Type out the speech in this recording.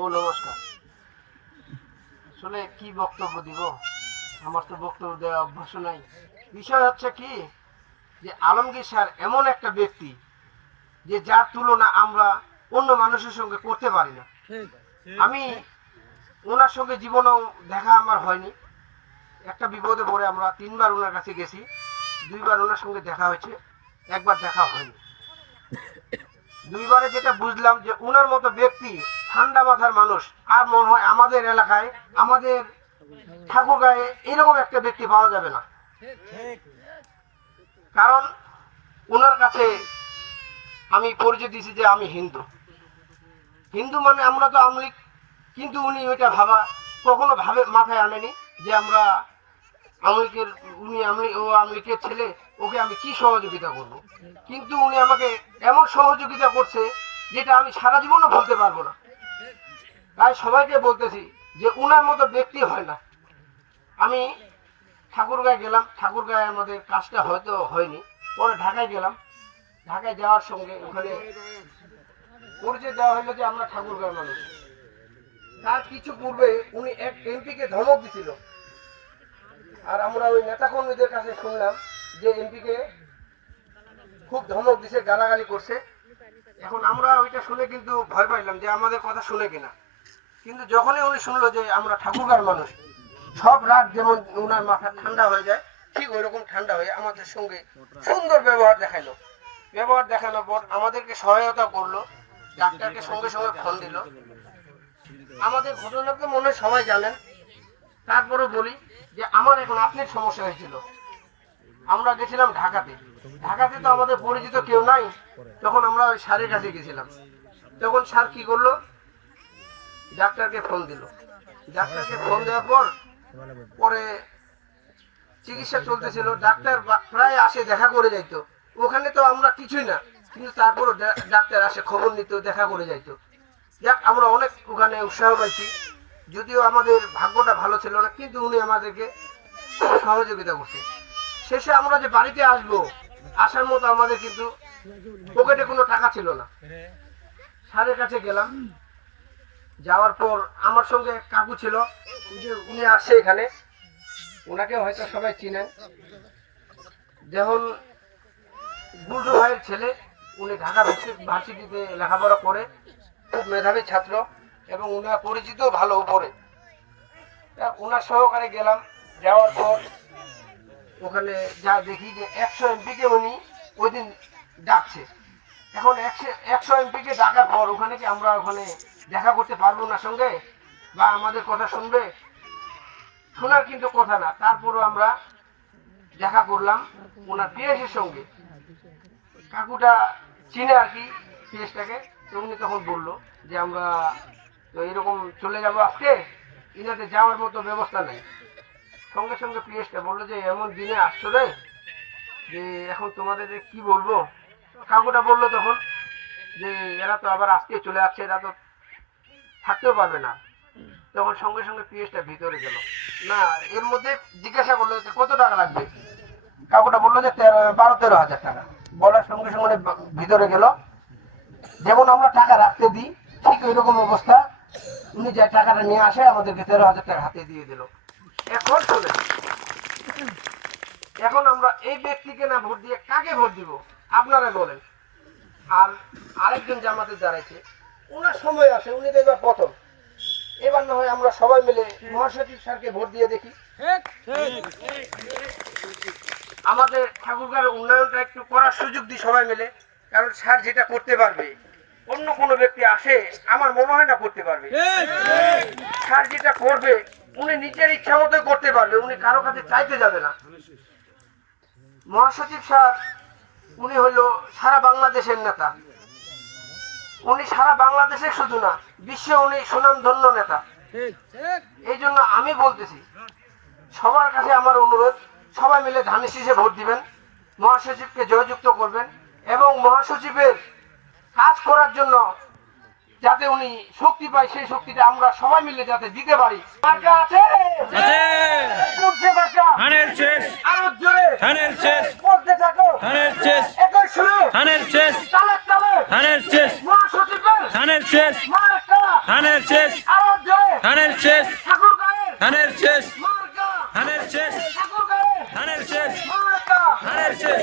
ও নমস্কার। আসলে কি বক্তব্য দিব, আমার তো বক্তব্য দেওয়া অভ্যাস নাই। বিষয় হচ্ছে কি, যে আলমগীর স্যার এমন একটা ব্যক্তি যে যার তুলনা আমরা অন্য মানুষের সঙ্গে করতে পারি না। আমি ওনার সঙ্গে জীবনেও দেখা আমার হয়নি। একটা বিপদে পড়ে আমরা 3বার ওনার কাছে গেছি, 2বার ওনার সঙ্গে দেখা হয়েছে, একবার দেখা হয়নি। 2বারে যেটা বুঝলাম যে ওনার মতো ব্যক্তি, ঠান্ডা মাথার মানুষ, আর মনে হয় আমাদের এলাকায়, আমাদের ঠাকুরগাঁয়ে এরকম একটা ব্যক্তি পাওয়া যাবে না। কারণ ওনার কাছে আমি পরিচয় দিয়েছি যে আমি হিন্দু। হিন্দু মানে আমরা তো আমলিক, কিন্তু উনি ওইটা কখনো মাথায় আনেনি যে আমরা আমলিকের, ও আমলিকের ছেলে, ওকে আমি কি সহযোগিতা করব। কিন্তু উনি আমাকে এমন সহযোগিতা করছে যেটা আমি সারা জীবনও বলতে পারবো না। তাই সবাইকে বলতেছি যে উনার মতো ব্যক্তি হয় না। আমি ঠাকুরগাঁয়ে গেলাম, ঠাকুরগাঁয়ে আমাদের কাজটা হয়তো হয়নি, পরে ঢাকায় গেলাম। ঢাকায় যাওয়ার সঙ্গে ওখানে পরিচয় দেওয়া হলো যে আমরা ঠাকুরগাঁয়ের মানুষ। তার কিছু পূর্বে উনি এক এমপিকে ধমক দিছিল, আর আমরা ওই নেতাকর্মীদের কাছে শুনলাম যে এমপিকে খুব ধমক দিছে, গালাগালি করছে। এখন আমরা ওইটা শুনে কিন্তু ভয় পাইলাম যে আমাদের কথা শুনে কিনা। কিন্তু যখনই উনি শুনলো যে আমরা ঠাকুরগাঁয়ের মানুষ, সব রাগ যেমন উনার মাথা ঠান্ডা হয়ে যায়, ঠিক ওই রকম ঠান্ডা হয়ে আমাদের সঙ্গে সুন্দর ব্যবহার দেখাইলো। ব্যবহার দেখানোর পর আমাদেরকে সহায়তা করলো, ডাক্তারকে সঙ্গে সঙ্গে ফোন দিল। আমাদের ঘটনা তো মনে হয় সবাই জানেন। তারপরে বলি যে আমার এখন আপনার সমস্যা হয়েছিল। আমরা গেছিলাম ঢাকাতে। ঢাকাতে তো আমাদের পরিচিত কেউ নাই, তখন আমরা ওই স্যারের কাছে গেছিলাম। তখন স্যার কি করলো, ডাক্তারকে ফোন দিল। ডাক্তারকে ফোন দেওয়ার পরে চিকিৎসা চলতেছিল। ডাক্তার প্রায় আসে, দেখা করে যাইতো। ওখানে তো আমরা কিছুই না, কিন্তু তারপরও ডাক্তার আসে, খবর নিত, দেখা করে যাইতো। যাক, আমরা অনেক ওখানে উৎসাহ পাইছি। যদিও আমাদের ভাগ্যটা ভালো ছিল না, কিন্তু উনি আমাদেরকে সহযোগিতা করছে। শেষে আমরা যে বাড়িতে আসবো, আসার মতো আমাদের কিন্তু পকেটে কোনো টাকা ছিল না। স্যারের কাছে গেলাম, যাওয়ার পর আমার সঙ্গে এক কাকু ছিল, উনি আসছে এখানে, ওনাকে হয়তো সবাই চিনেন, যেমন গুলটু ভাইয়ের ছেলে। উনি ঢাকা ভার্সিটিতে লেখাপড়া করে, খুব মেধাবী ছাত্র, এবং উনার পরিচিত ভালো উপরে। ওনার সহকারে গেলাম। যাওয়ার পর ওখানে যা দেখি যে 100 এমপিকে উনি ওই দিন ডাকছে। এখন 100 এমপিকে ডাকার পর ওখানে কি আমরা ওখানে দেখা করতে পারবো না সঙ্গে, বা আমাদের কথা শুনবে? শোনার কিন্তু কথা না। তারপরও আমরা দেখা করলাম ওনার পিএসের সঙ্গে। কাকুটা চিনে আর কি পিএসটাকে। তো উনি তখন বললো যে আমরা তো এরকম চলে যাবো আজকে, ইনাতে যাওয়ার মতো ব্যবস্থা নেই। সঙ্গে সঙ্গে পিএসটা বললো যে এমন দিনে আসছো রে, যে এখন তোমাদের যে কি বলবো। কাকুটা বললো তখন যে এরা তো আবার আজকে চলে আসছে, এরা তো থাকতেও পারবে না। তখন সঙ্গে সঙ্গে পিএসটা ভিতরে গেল। না, এর মধ্যে জিজ্ঞাসা করলো যে কত টাকা লাগবে। কাকুটা বললো যে 12-13 হাজার টাকা। বলার সঙ্গে সঙ্গে ভিতরে গেল। যেমন আমরা টাকা রাখতে দিই, ঠিক ওই রকম অবস্থা। উনি যে টাকাটা নিয়ে আসে, আমাদেরকে 13 হাজার টাকা হাতে দিয়ে দিল। এখন শুনে, এখন আমরা এই ব্যক্তিকে না ভোট দিয়ে কাকে ভোট দিব আপনারা বলেন। আর আরেকজন জামাতে দাঁড়াইছে, ওনার সময় আছে, উনি তো এবার প্রথম। এবার না হয় আমরা সবাই মিলে মহাসচিব স্যারকে ভোট দিয়ে দেখি। আমাদের ঠাকুরগাঁয়ের উন্নয়নটা একটু করার সুযোগ দিই সবাই মিলে। কারণ স্যার যেটা করতে পারবে, অন্য কোনো ব্যক্তি আসে আমার মনে হয় না করতে পারবে। স্যার যেটা করবে উনি নিজের ইচ্ছা মতোই করতে পারবে, উনি কারো কাছে চাইতে যাবে না। মহাসচিব স্যার উনি হলো সারা বাংলাদেশের নেতা। উনি সারা বাংলাদেশে শুধু না, বিশ্বে উনি সুনামধন্য নেতা। এই জন্য আমি বলতেছি, সবার কাছে আমার অনুরোধ, সবাই মিলে ধানের শীষে ভোট দিবেন, মহাসচিবকে জয়যুক্ত করবেন, এবং মহাসচিবের কাজ করার জন্য যাতে উনি শক্তি পায়, সেই শক্তিটা আমরা সবাই মিলে যাতে দিতে পারি। মার্কা আছে, করছে মার্কা, ধানের শেষ, আরো জোরে ধানের শেষ, বলতে থাকো ধানের শেষ, একই সুরে ধানের শেষ, তালে তালে ধানের শেষ, মহাসচিবের ধানের শেষ, মার্কা ধানের শেষ, আরো জোরে ধানের শেষ, ঠাকুর গায়ের ধানের শেষ, মার্কা ধানের শেষ, ঠাকুর গায়ের ধানের শেষ, মার্কা ধানের শেষ।